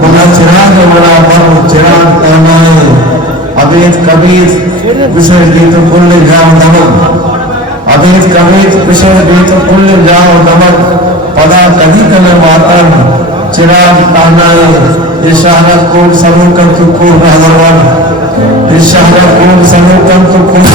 बड़ा चिराग बड़ा पर चिराग कहनाए अभेद कबीर विषय गीत कुल जाओ दमक अभेद कबीर विषय गीत कुल जाओ दमक पदा कभी कल वातन चिराग कहनाए इशारा कोट समूकम तुको भगवान इशारा कोट समूकम तुको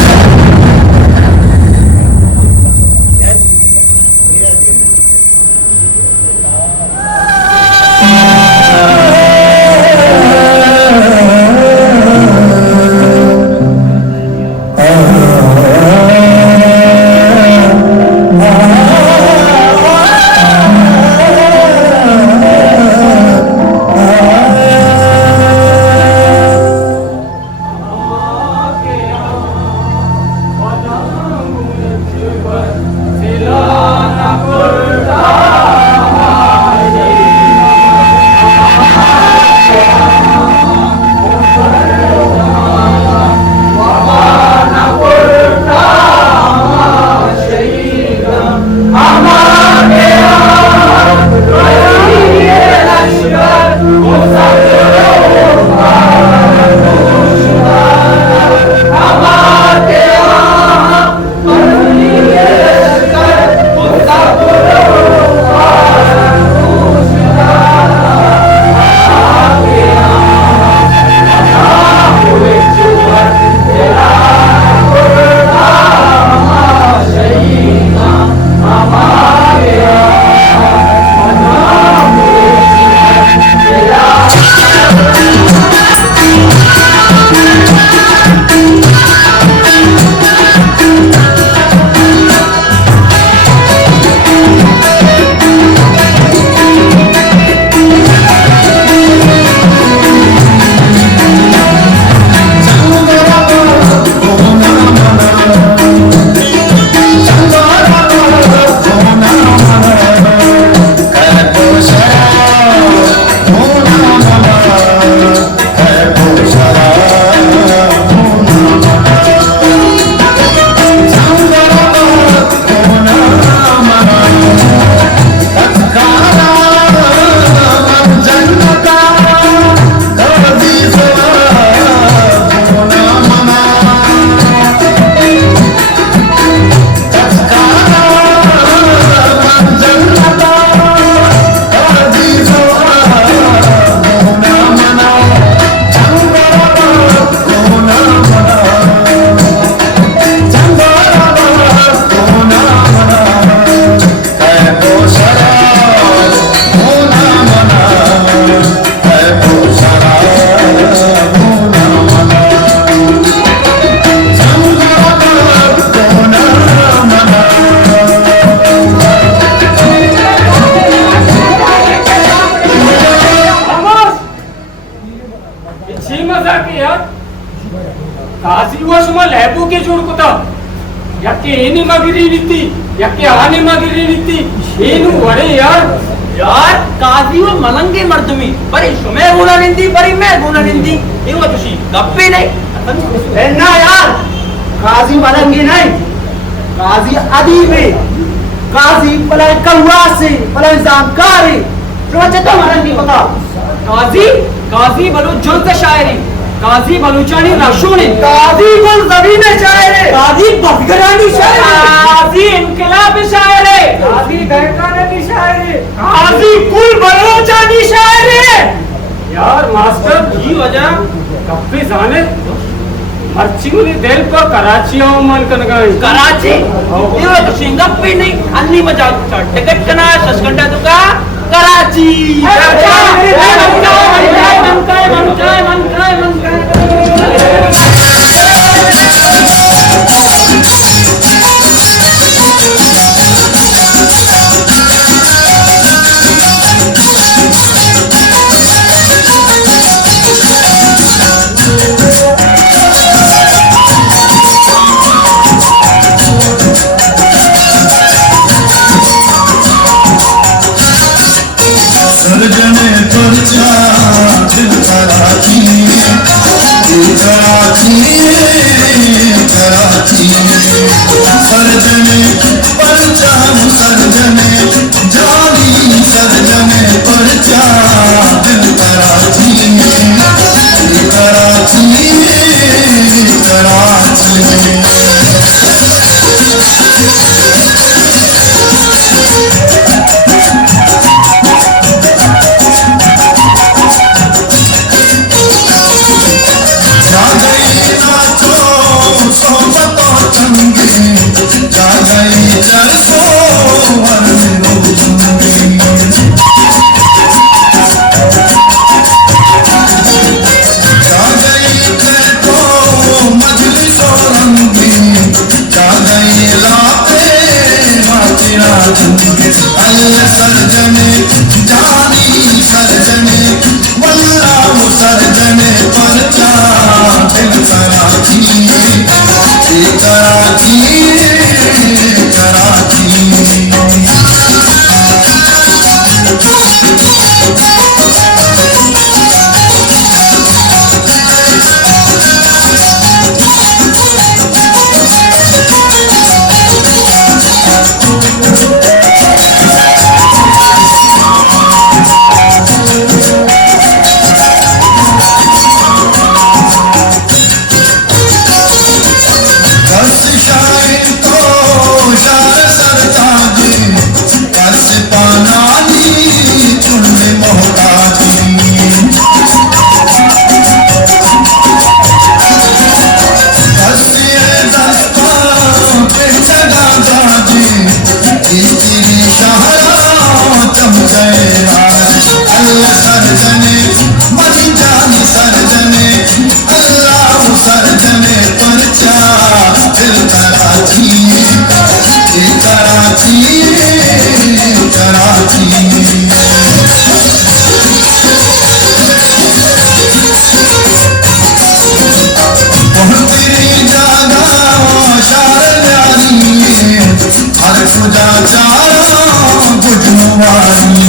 यक्के आने मागिरी नीति ಏನು ಒಡೆ ಯಾರ್ ಕಾದಿವ ಮಲಂಗೆ ಮರ್ದುಮಿ ಬರಿ ಸುಮೆ ಗುಣ ನಿಂದಿ ಬರಿ ಮೇ ಗುಣ ನಿಂದಿ ಇವ ತುಸಿ ಗಪ್ಪೆ नहीं ना यार काजी मलंगे नहीं काजी अदीब है काजी पलाय कौवा से पलाय जानकारी रोचे तो मलंगे बता काजी काजी बलु जुल्क शायरी काजी बलूचानी रशूनी काजी बल ज़मीन शायरे काजी बफगरानी शायरे काजी इनकलाब शायरे काजी गैरकाने की शायरे काजी कुल बलोचानी शायरे यार मास्टर की वजह कब्बे जाने मर्ची मुली दिल पर कराची आओ मन कर गए कराची ये तो सिंगापुर पे नहीं अन्नी मजा टिकट कना 6 घंटा तो का कराची सर्जने सर्जने मरी जान सर्जने अल्लाह सर्जने परचा दिल कराची कराची कराची तेरी जागा शार न्यारी हर तुझा चारा गुटनवारी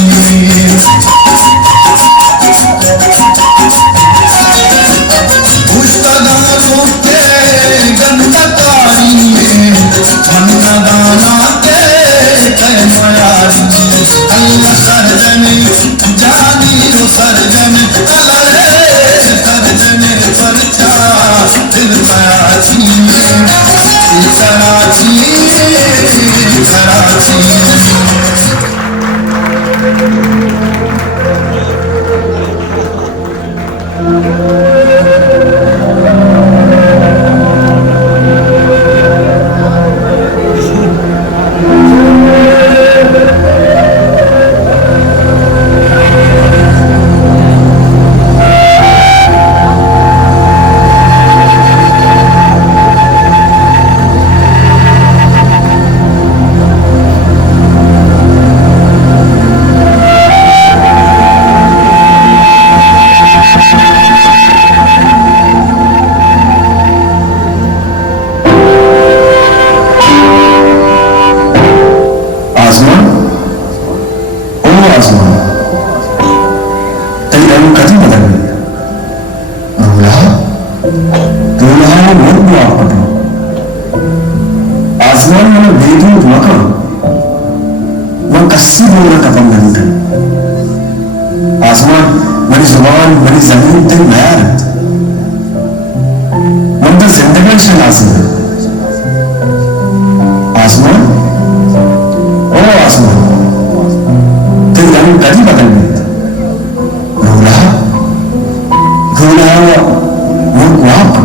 पुस्तकारों के गंधकारी मनदाना के कयमारी अल्लाह सर्जने जानी रो सर्जने अल्लाह सर्जने परचा दिल कराची कराची कराची आसमान में बेदूत मका वह कस्सी बोलना का बंद आसमान मेरी जुबान मेरी जमीन तेरी मैर मन तो जिंदगी से लाजिम है आसमान ओ आसमान तेरी जमीन कभी बदल नहीं रो रहा वो गुआब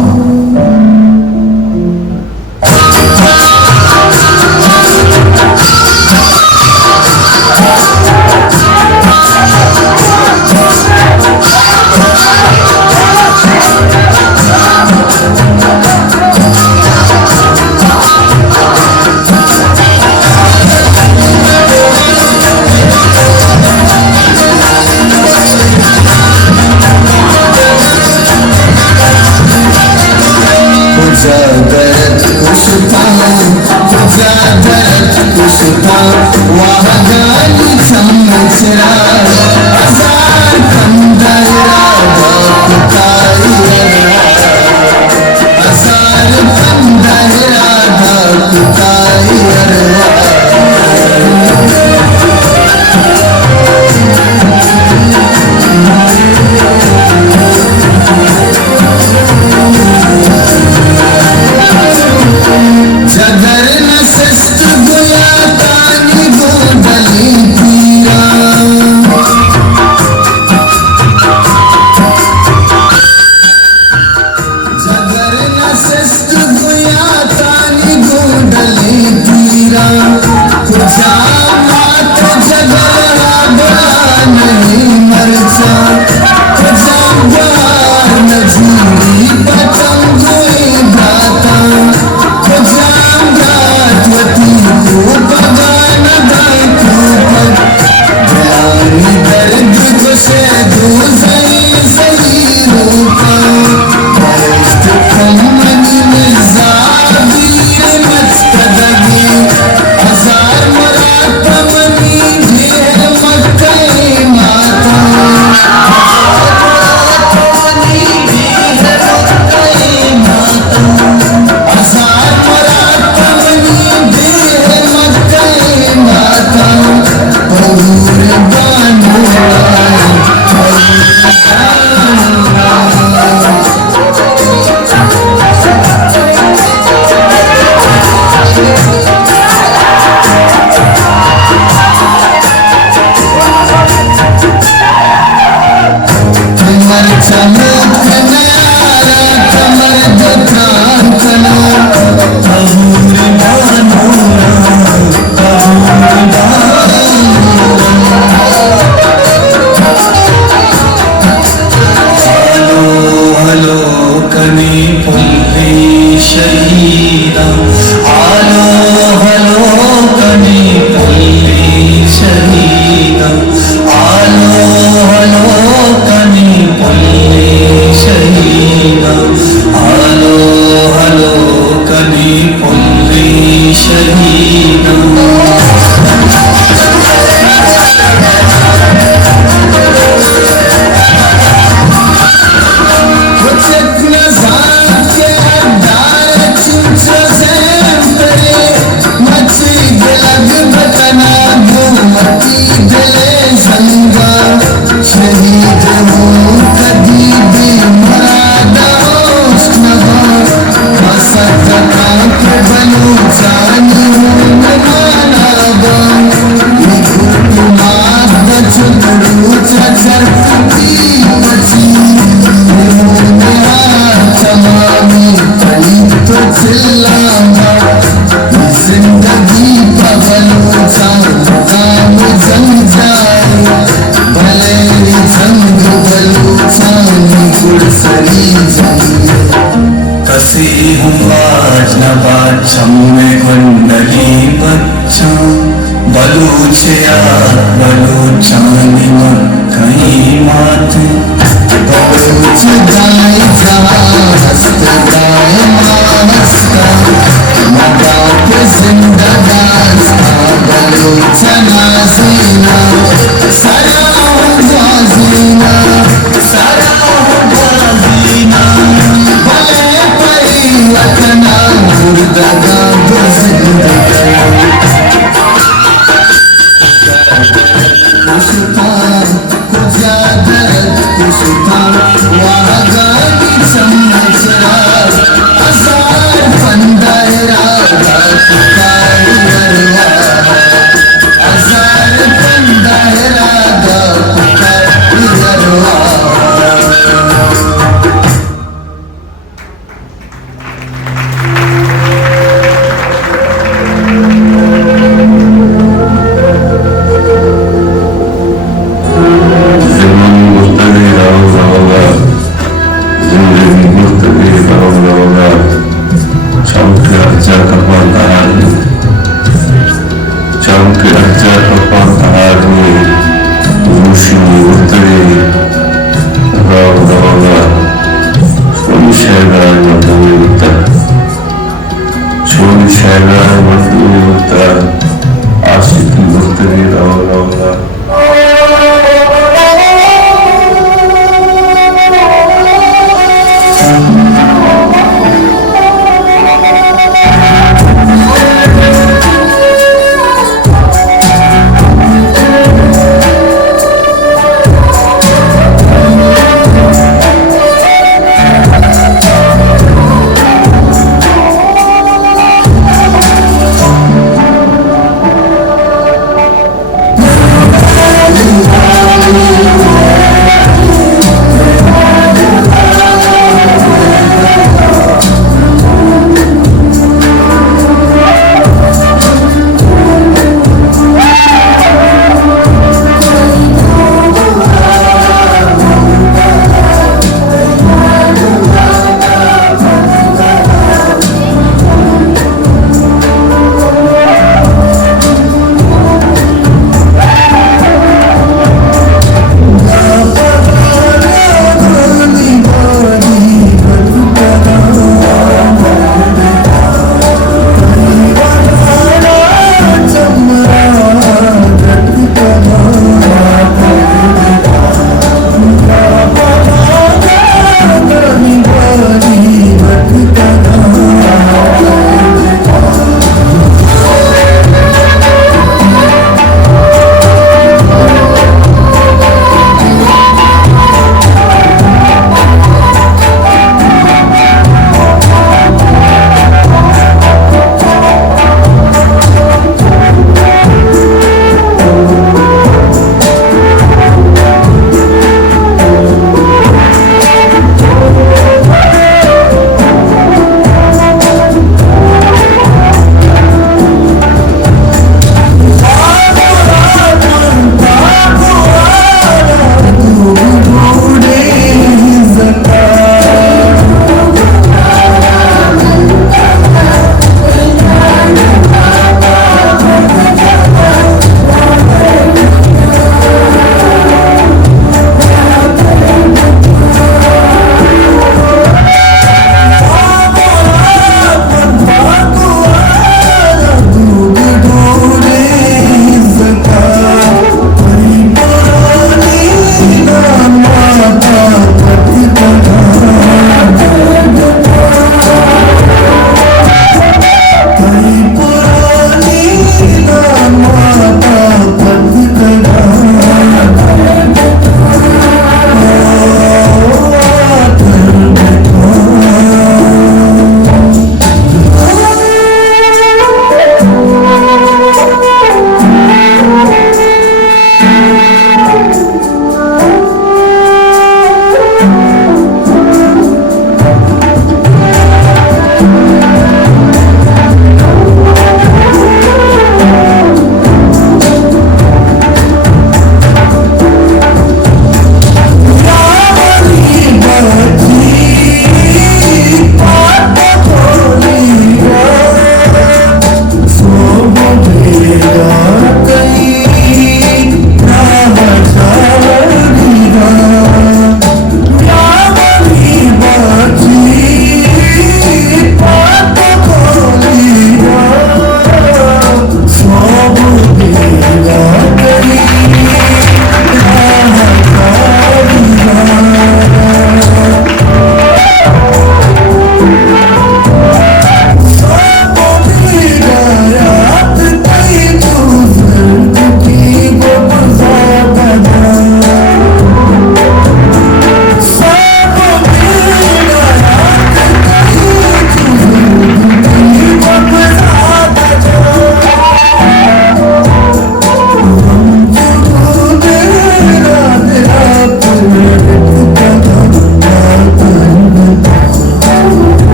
हूँ आज न बादशाह में कुंडली बच्चा बलूचे यार बलूचानी मत कहीं माथे बलूच गाय हस्त गाय